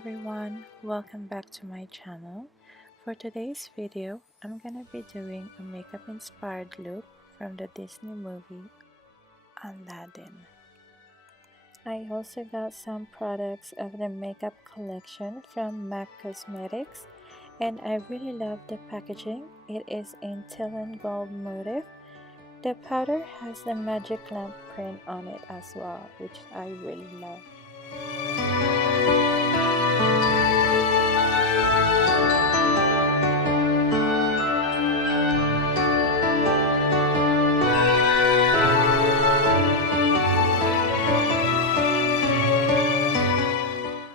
everyone, welcome back to my channel. For today's video, I'm gonna be doing a makeup inspired look from the Disney movie Aladdin. I also got some products of the makeup collection from MAC Cosmetics and I really love the packaging. It is in teal and gold motif. The powder has the magic lamp print on it as well, which I really love.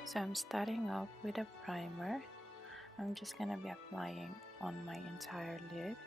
So I'm starting off with a primer. I'm just gonna be applying on my entire lid.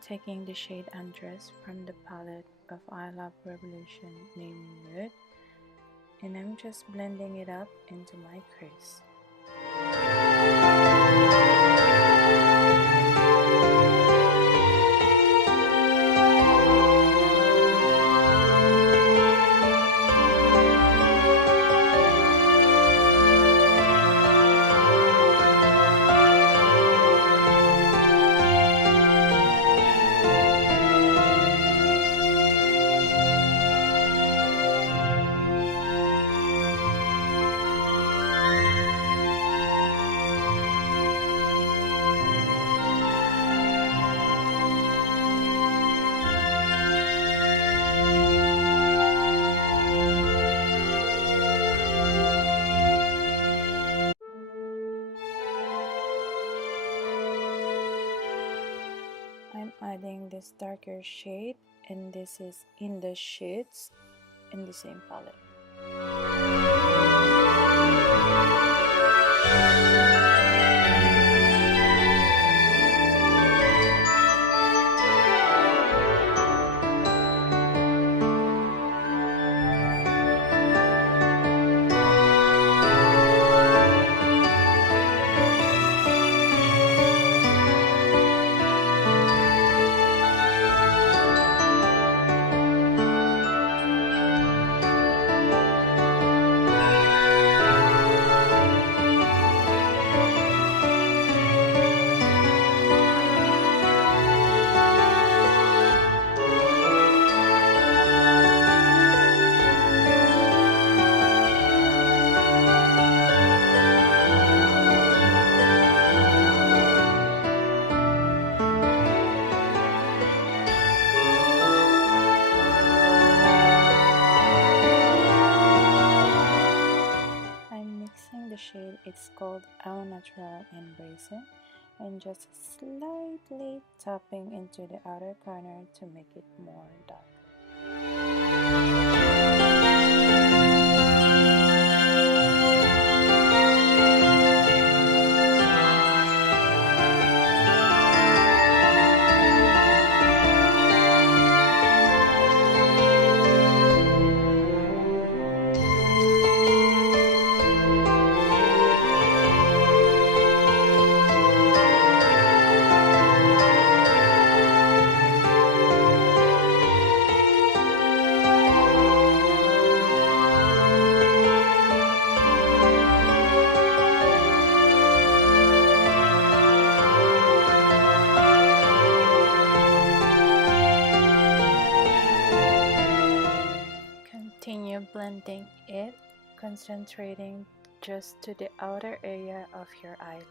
Taking the shade Undress from the palette of I Love Revolution named Nude, and I'm just blending it up into my crease. I'm adding this darker shade, and this is In the Shades in the same palette. Shade, it's called Au Natural Embracing, and just slightly tapping into the outer corner to make it more dark. Continue blending it, concentrating just to the outer area of your eyelid.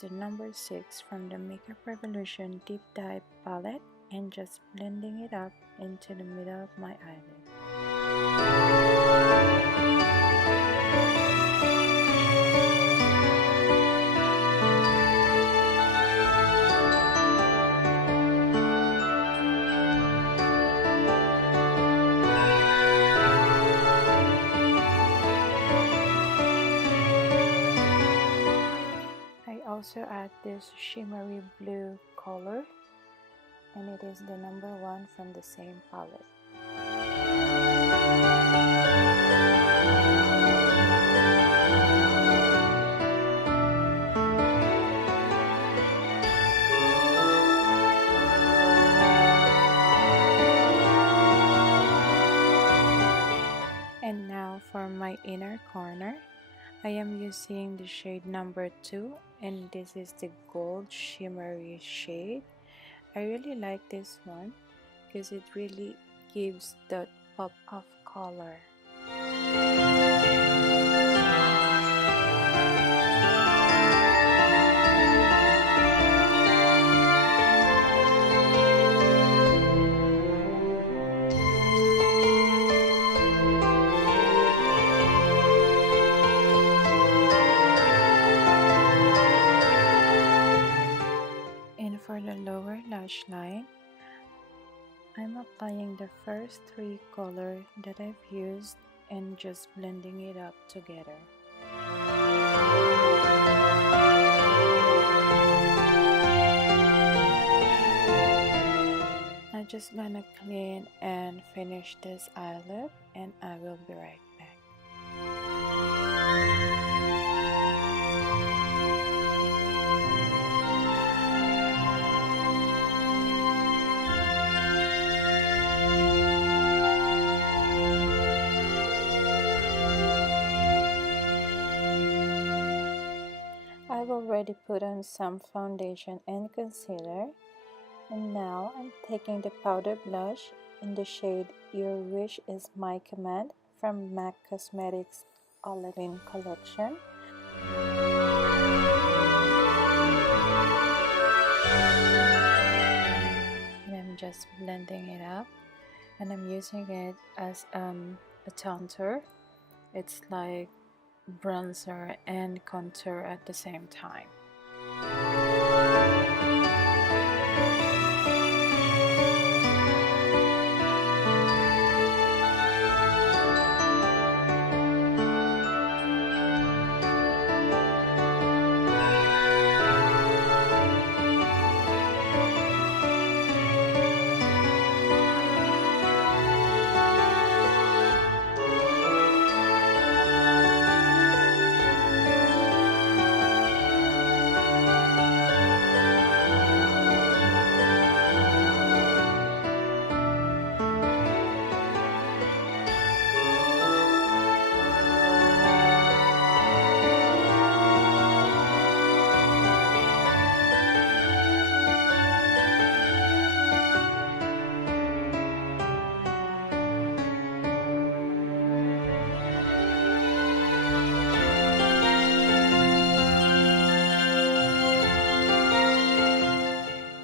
use the number 6 from the Makeup Revolution Deep Dive palette and just blending it up into the middle of my eyelid. I also add this shimmery blue color, and it is the number 1 from the same palette. And now for my inner corner, I am using the shade number 2, and this is the gold shimmery shade. I really like this one because it really gives that pop of color. And for the lower lash line, I'm applying the first 3 colors that I've used and just blending it up together. I'm just gonna clean and finish this eyelid, and I will be right back. I've already put on some foundation and concealer, and now I'm taking the powder blush in the shade Your Wish Is My Command from MAC Cosmetics Aladdin Collection. And I'm just blending it up, and I'm using it as a tонер. It's like bronzer and contour at the same time.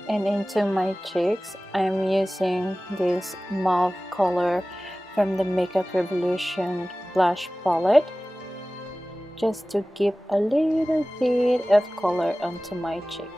And into my cheeks, I'm using this mauve color from the Makeup Revolution blush palette, just to give a little bit of color onto my cheek.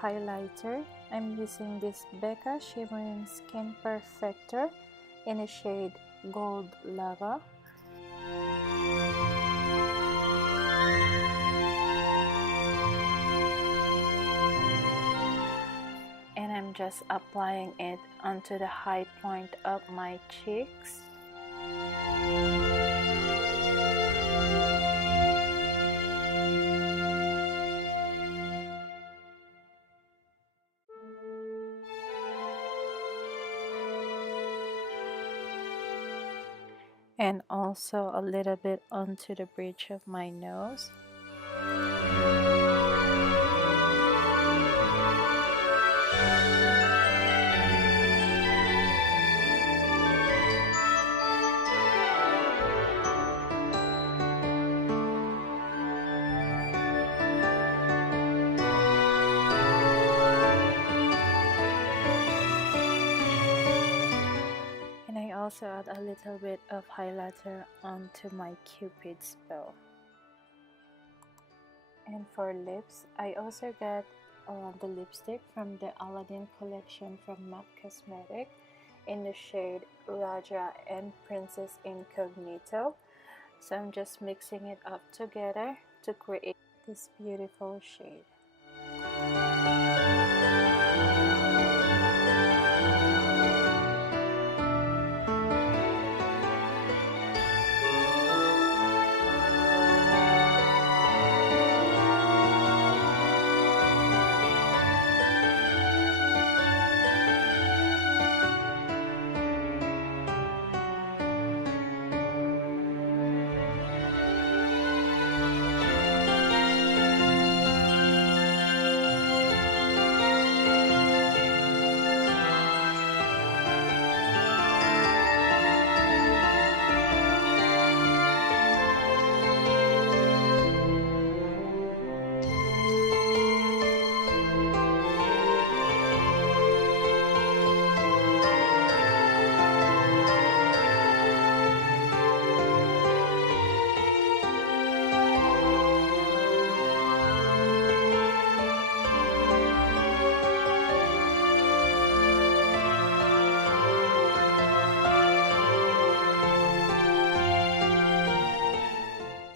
Highlighter, I'm using this Becca Shimmering Skin Perfector in the shade Gold Lava. And I'm just applying it onto the high point of my cheeks. and also a little bit onto the bridge of my nose. And I also add a little bit of highlighter onto my Cupid's bow. And for lips, I also got the lipstick from the Aladdin Collection from MAC Cosmetic in the shade Raja and Princess Incognito. So I'm just mixing it up together to create this beautiful shade.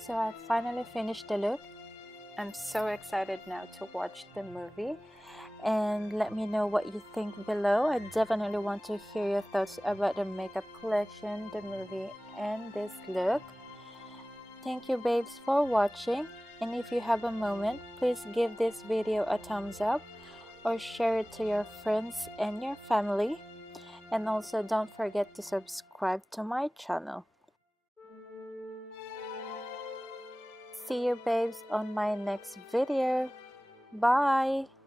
So I finally finished the look. I'm so excited now to watch the movie, and let me know what you think below. I definitely want to hear your thoughts about the makeup collection, the movie, and this look. Thank you, babes, for watching, and if you have a moment, please give this video a thumbs up or share it to your friends and your family, and also don't forget to subscribe to my channel. See you, babes, on my next video. Bye!